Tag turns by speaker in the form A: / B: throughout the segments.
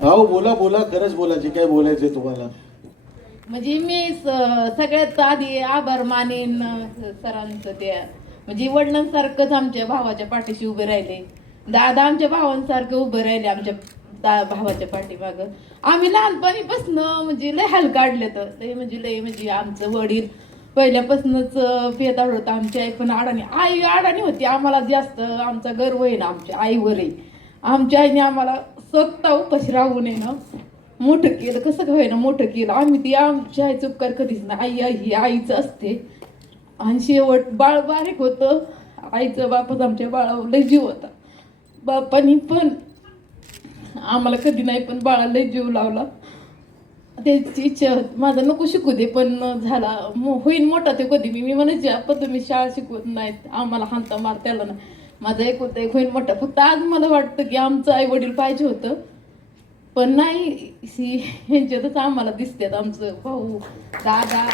A: हो बोला बोला खरंच बोला जे काय बोलायचंय तुम्हाला.
B: म्हणजे मी स- सगळ्यात आधी आभार मानेन सरांचं त्या म्हणजे वडिलांसारखंच आमच्या भावाच्या पाठीशी उभे राहिले. दादा आमच्या भावांसारखं उभे राहिले आमच्या दा भावाच्या पाठीमाग. आम्ही लहानपणीपासून म्हणजे लय हाल काढले तर लय म्हणजे लय म्हणजे आमचं वडील पहिल्यापासूनच पेत आढळत आमची आई पण अडाणी. आई अडाणी होती आम्हाला जास्त आमचा गर्व आहे ना आमच्या आईवर आहे आमच्या आईने आम्हाला स्वतः उपाशी राहू नये ना मोठं केलं. कसं काय होईना मोठं केलं. आम्ही ती आमची आईचं उपकार कधीच नाही. आई आई ही आईचं असते. आणि शेवट बाळ बारीक होतं. आईचं बापच आमच्या बाळावर लय जीव होता. बापानी पण आम्हाला कधी नाही पण बाळाला लय जीव लावला. त्याची इच्छा माझा माझं नको शिकू दे पण झाला. मो- होईन मोठा ते कधी. मी मी म्हणायचे आपण तुम्ही शाळा शिकवत नाहीत. आम्हाला हांता मार त्याला नाही. माझं एक होतं एक होईन मोठा. फक्त आज मला वाटतं की आमचं आई वडील पाहिजे होतं. पण नाही सी ह्यांच्यातच आम्हाला दिसतात आमचं भाऊ दादा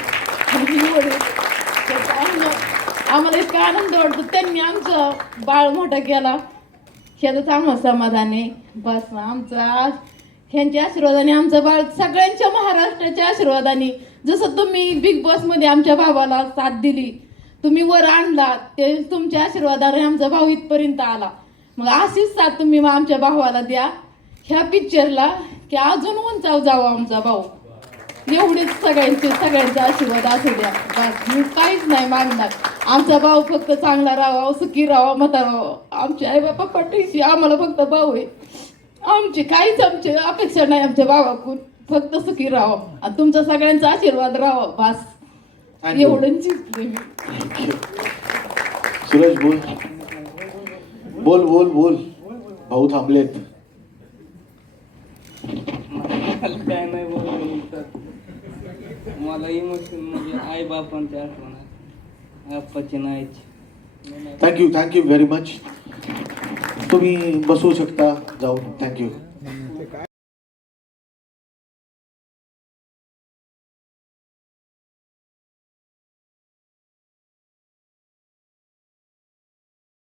B: त्याचा आम्हाला आम्हाला इतका आनंद वाटतो. त्यांनी आमचं बाळ मोठा केला. ह्याचंच आम्हाला समाधान आहे. बस आमचा ह्यांच्या आशीर्वादाने आमचं बाळ सगळ्यांच्या महाराष्ट्राच्या आशीर्वादाने. जसं तुम्ही बिग बॉसमध्ये आमच्या भावाला साथ दिली तुम्ही वर आणला ते तुमच्या आशीर्वादाने आमचा भाऊ इथपर्यंत आला. मग अशीच साथ तुम्ही मग आमच्या भावाला द्या. ह्या पिक्चरला की अजून उंचाव जावा आमचा भाऊ. एवढेच सगळ्यांचे सगळ्यांचा आशीर्वाद असू द्या. बस मी काहीच नाही मागणार. आमचा भाऊ फक्त चांगला राहावा सुखी राहावा मता राहावा आमचे आई बापा पटीशी आम्हाला फक्त भाऊ आहे. आमची काहीच आमची अपेक्षा नाही आमच्या भावाकून. फक्त सुखी राहावा. आणि तुमचा सगळ्यांचा आशीर्वाद राहावा. बस. जिंकले मी
A: सुरेश बोल. बोल बोल बोल. भाऊ थांबलेत.
C: मला काय नाही बोलायचं मला इमोशन म्हणजे आई बापांची आठवण आप्पाची नाहीची
A: thank you thank you very much तुम्ही बसवू शकता. जाऊन. थँक्यू